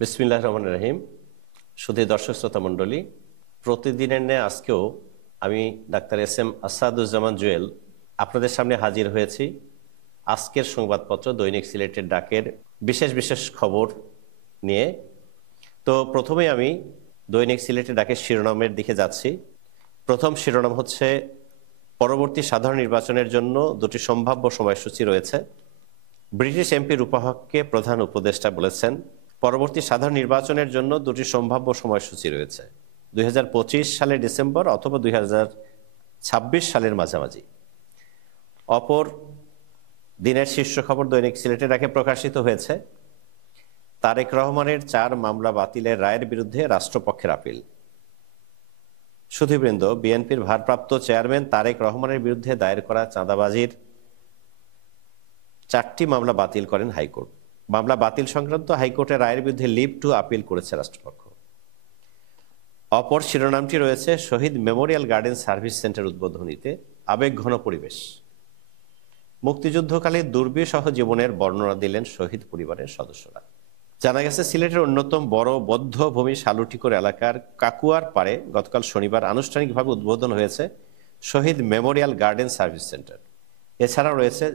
বিসমিল্লাহির রহমানির রহিম। সুধী দর্শক শ্রোতা মণ্ডলী, প্রতিদিনের ন্যায় আজকেও আমি ডাক্তার এস.এম. আসাদুজ্জামান জুয়েল আপনাদের সামনে হাজির হয়েছি আজকের সংবাদপত্র দৈনিক সিলেটের ডাকের বিশেষ বিশেষ খবর নিয়ে। তো প্রথমেই আমি দৈনিক সিলেটের ডাকের শিরোনামের দিকে যাচ্ছি। প্রথম শিরোনাম হচ্ছে, পরবর্তী সাধারণ নির্বাচনের জন্য দুটি সম্ভাব্য সময়সূচি রয়েছে। ব্রিটিশ এমপি রূপা হককে প্রধান উপদেষ্টা বলেছেন, পরবর্তী সাধারণ নির্বাচনের জন্য দুটি সম্ভাব্য সময়সূচি রয়েছে, 2025 সালের ডিসেম্বর অথবা 2026 সালের মাঝামাঝি। অপর দিনের শীর্ষ খবর দৈনিক সিলেটের ডাকে প্রকাশিত হয়েছে, তারেক রহমানের 4 মামলা বাতিলের রায়ের বিরুদ্ধে রাষ্ট্রপক্ষের আপিল। সুধীবৃন্দ, বিএনপির ভারপ্রাপ্ত চেয়ারম্যান তারেক রহমানের বিরুদ্ধে দায়ের করা চাঁদাবাজির 4টি মামলা বাতিল করেন হাইকোর্ট। মামলা বাতিল সংক্রান্ত হাইকোর্টের রায়ের বিরুদ্ধে লিভ টু আপিল করেছে রাষ্ট্রপক্ষ। অপর শিরোনামটি রয়েছে, শহীদ মেমোরিয়াল গার্ডেন সার্ভিস সেন্টার উদ্বোধনীতে আবেগঘন পরিবেশ। মুক্তিযুদ্ধকালে দুর্বিষহ জীবনের বর্ণনা দিলেন শহীদ পরিবারের সদস্যরা। জানা গেছে, সিলেটের অন্যতম বড় বদ্ধ ভূমি শালুটিকর এলাকার কাকুয়ার পাড়ে গতকাল শনিবার আনুষ্ঠানিকভাবে উদ্বোধন হয়েছে শহীদ মেমোরিয়াল গার্ডেন সার্ভিস সেন্টার। এছাড়াও রয়েছে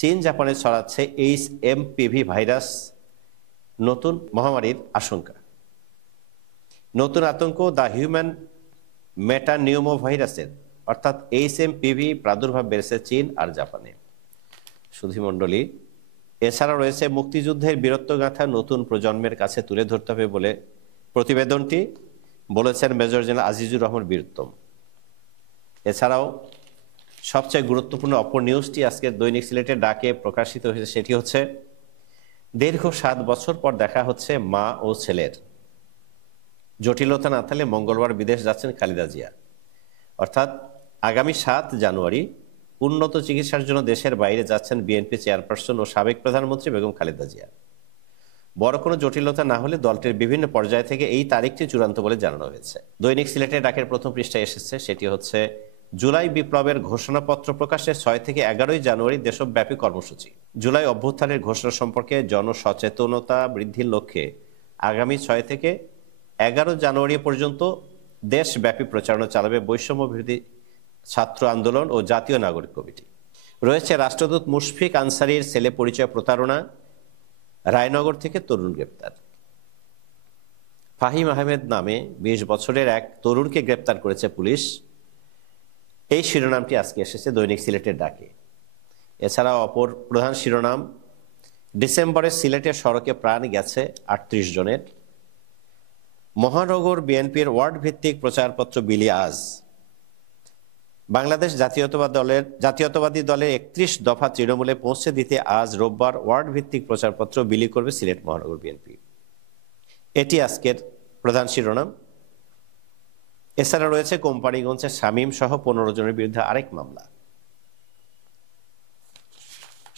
চীন জাপানে ছড়াচ্ছে HMPV ভাইরাস, নতুন মহামারীর আশঙ্কা। নতুন আতঙ্ক দ্য হিউম্যান মেটানিউমো ভাইরাসের অর্থাৎ HMPV প্রাদুর্ভাব বেড়েছে চীন আর জাপানে। সুধীমণ্ডলী, এছাড়াও রয়েছে মুক্তিযুদ্ধের বীরত্বগাথা নতুন প্রজন্মের কাছে তুলে ধরতে হবে বলে প্রতিবেদনটি বলেছেন মেজর জেনারেল আজিজুর রহমান বীরুত্তম। এছাড়াও সবচেয়ে গুরুত্বপূর্ণ অপর নিউজটি আজকে দৈনিক সিলেটের ডাকে প্রকাশিত হয়েছে, সেটি হচ্ছে, দীর্ঘ 7 বছর পর দেখা হচ্ছে মা ও ছেলের। জটিলতা না থাকলে মঙ্গলবার বিদেশ যাচ্ছেন খালেদা জিয়া। অর্থাৎ আগামী 7 জানুয়ারি উন্নত চিকিৎসার জন্য দেশের বাইরে যাচ্ছেন বিএনপি চেয়ারপারসন ও সাবেক প্রধানমন্ত্রী বেগম খালেদা জিয়া। বড় কোনো জটিলতা না হলে দলটির বিভিন্ন পর্যায় থেকে এই তারিখটি চূড়ান্ত বলে জানানো হয়েছে। দৈনিক সিলেটের ডাকের প্রথম পৃষ্ঠায় এসেছে, সেটি হচ্ছে, জুলাই বিপ্লবের ঘোষণাপত্র প্রকাশে 6 থেকে 11 জানুয়ারি দেশব্যাপী কর্মসূচি। জুলাই অভ্যুত্থানের ঘোষণা সম্পর্কে জনসচেতনতা বৃদ্ধির লক্ষ্যে আগামী 6 থেকে 11 জানুয়ারি পর্যন্ত দেশব্যাপী প্রচারণা চালাবে বৈষম্য বিরোধী ছাত্র আন্দোলন ও জাতীয় নাগরিক কমিটি। রয়েছে রাষ্ট্রদূত মুশফিক আনসারীর ছেলে পরিচয় প্রতারণা, রায়নগর থেকে তরুণ গ্রেপ্তার। ফাহিম আহমেদ নামে 20 বছরের এক তরুণকে গ্রেপ্তার করেছে পুলিশ। এই শিরোনামটি আজকে এসেছে দৈনিক সিলেটের ডাকে। এছাড়াও অপর প্রধান শিরোনাম, ডিসেম্বরে সিলেটের সড়কে প্রাণ গেছে 38 জনের। মহানগর বিএনপির ওয়ার্ড ভিত্তিক প্রচারপত্র বিলি আজ। বাংলাদেশ জাতীয়তাবাদী দলের 31 দফা তৃণমূলে পৌঁছে দিতে আজ রোববার ওয়ার্ড ভিত্তিক প্রচারপত্র বিলি করবে সিলেট মহানগর বিএনপি। এটি আজকের প্রধান শিরোনাম। এছাড়া রয়েছে কোম্পানিগঞ্জে শামীম সহ 15 জনের বিরুদ্ধে আরেক মামলা।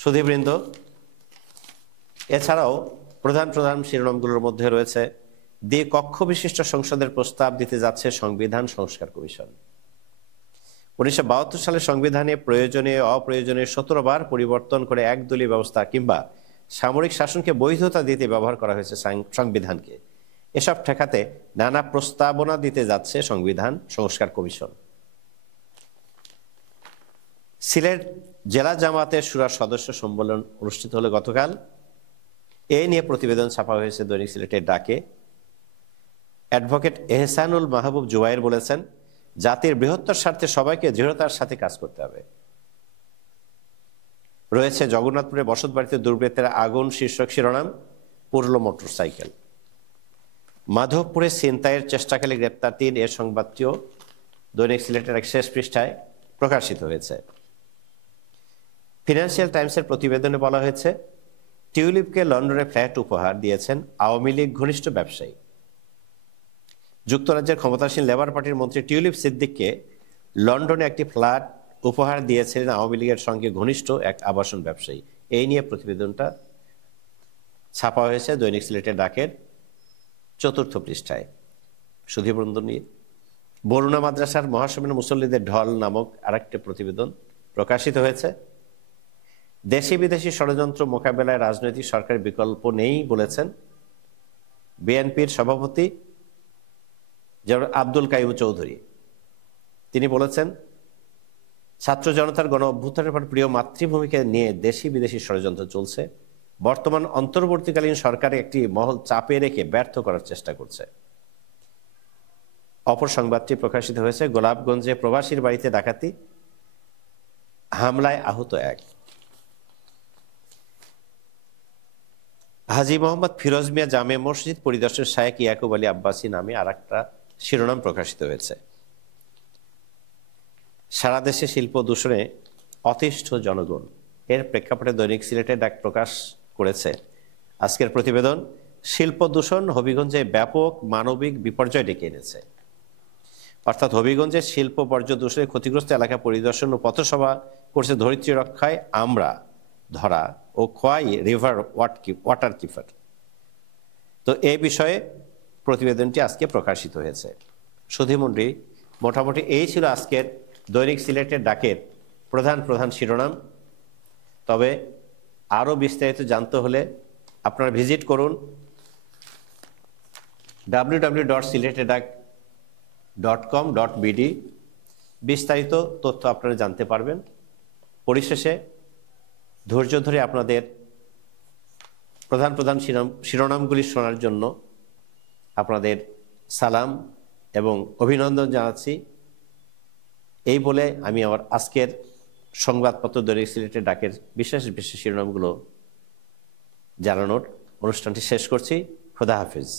সুধীবৃন্দ, এছাড়াও প্রধান শিরোনামগুলোর মধ্যে রয়েছে, কক্ষ বিশিষ্ট সংসদের প্রস্তাব দিতে যাচ্ছে সংবিধান সংস্কার কমিশন। 1972 সালের সংবিধানে প্রয়োজনীয় অপ্রয়োজনীয় 17 বার পরিবর্তন করে একদলীয় ব্যবস্থা কিংবা সামরিক শাসনকে বৈধতা দিতে ব্যবহার করা হয়েছে সংবিধানকে। এসব ঠেকাতে নানা প্রস্তাবনা দিতে যাচ্ছে সংবিধান সংস্কার কমিশন। সিলেট জেলা জামায়াতের শুরার সদস্য সম্মেলন অনুষ্ঠিত হলো গতকাল। এ নিয়ে প্রতিবেদন ছাপা হয়েছে দৈনিক সিলেটের ডাকে। অ্যাডভোকেট এহসানুল মাহবুব জুবায়ের বলেছেন, জাতির বৃহত্তর স্বার্থে সবাইকে দৃঢ়তার সাথে কাজ করতে হবে। রয়েছে জগন্নাথপুরে বসতবাড়িতে দুর্বৃত্তের আগুন শীর্ষক শিরোনাম, পুরল মোটরসাইকেল। মাধবপুরে ছিনতাইয়ের চেষ্টাকালে গ্রেপ্তার 3, এর সংবাদটিও দৈনিক সিলেটের এক শেষ পৃষ্ঠায় প্রকাশিত হয়েছে। ফিনান্সিয়াল টাইমসের প্রতিবেদনে বলা হয়েছে, টিউলিপকে লন্ডনে ফ্ল্যাট উপহার দিয়েছেন আওয়ামী লীগ ঘনিষ্ঠ ব্যবসায়ী। যুক্তরাজ্যের ক্ষমতাসীন লেবার পার্টির মন্ত্রী টিউলিপ সিদ্দিককে লন্ডনে একটি ফ্ল্যাট উপহার দিয়েছিলেন আওয়ামী লীগের সঙ্গে ঘনিষ্ঠ এক আবাসন ব্যবসায়ী। এই নিয়ে প্রতিবেদনটা ছাপা হয়েছে দৈনিক সিলেটের ডাকের 4র্থ পৃষ্ঠায়। সুধীবৃন্দ, নিয়ে বরুণা মাদ্রাসার মহাসমিলন মুসল্লিদের ঢল নামক আরেকটি প্রতিবেদন প্রকাশিত হয়েছে। দেশি বিদেশি ষড়যন্ত্র মোকাবেলায় রাজনৈতিক সরকারের বিকল্প নেই বলেছেন বিএনপির সভাপতি যেমন আব্দুল কাইয়ুম চৌধুরী, তিনি বলেছেন, ছাত্র জনতার গণ অভ্যুত্থানের পর প্রিয় মাতৃভূমিকে নিয়ে দেশি বিদেশি ষড়যন্ত্র চলছে। বর্তমান অন্তর্বর্তীকালীন সরকারে একটি মহল চাপে রেখে ব্যর্থ করার চেষ্টা করছে। অপর সংবাদটি প্রকাশিত হয়েছে, গোলাপগঞ্জে প্রবাসীর বাড়িতে ডাকাতি, হামলায় আহত এক। হাজী মোহাম্মদ ফিরোজ মিয়া জামে মসজিদ পরিদর্শক শায়েখ ইয়াকুব আলী আব্বাসী নামে আরেকটা শিরোনাম প্রকাশিত হয়েছে। সারা দেশে শিল্প দূষণে অতিষ্ঠ জনগণ, এর প্রেক্ষাপটে দৈনিক সিলেটের ডাক প্রকাশ করেছে আজকের প্রতিবেদন, শিল্প দূষণ হবিগঞ্জে ব্যাপক মানবিক বিপর্যয় ডেকে এনেছে। অর্থাৎ হবিগঞ্জের শিল্প বর্জ্য দূষণে ক্ষতিগ্রস্ত এলাকা পরিদর্শন ও পথসভা করছে ধরিত্রী রক্ষায় আমরা ধরা ও খোয়াই রিভার ওয়াটার কিপার। তো এই বিষয়ে প্রতিবেদনটি আজকে প্রকাশিত হয়েছে। সুধীমণ্ডলী, মোটামুটি এই ছিল আজকের দৈনিক সিলেটের ডাকের প্রধান প্রধান শিরোনাম। তবে আরও বিস্তারিত জানতে হলে আপনারা ভিজিট করুন www.siletedak.com.bd, বিস্তারিত তথ্য আপনারা জানতে পারবেন। পরিশেষে ধৈর্য ধরে আপনাদের প্রধান প্রধান শিরোনামগুলি শোনার জন্য আপনাদের সালাম এবং অভিনন্দন জানাচ্ছি। এই বলে আমি আমার আজকের সংবাদপত্র দৈনিক সিলেটের ডাকের বিশেষ বিশেষ শিরোনামগুলো জানানোর অনুষ্ঠানটি শেষ করছি। খোদা হাফেজ।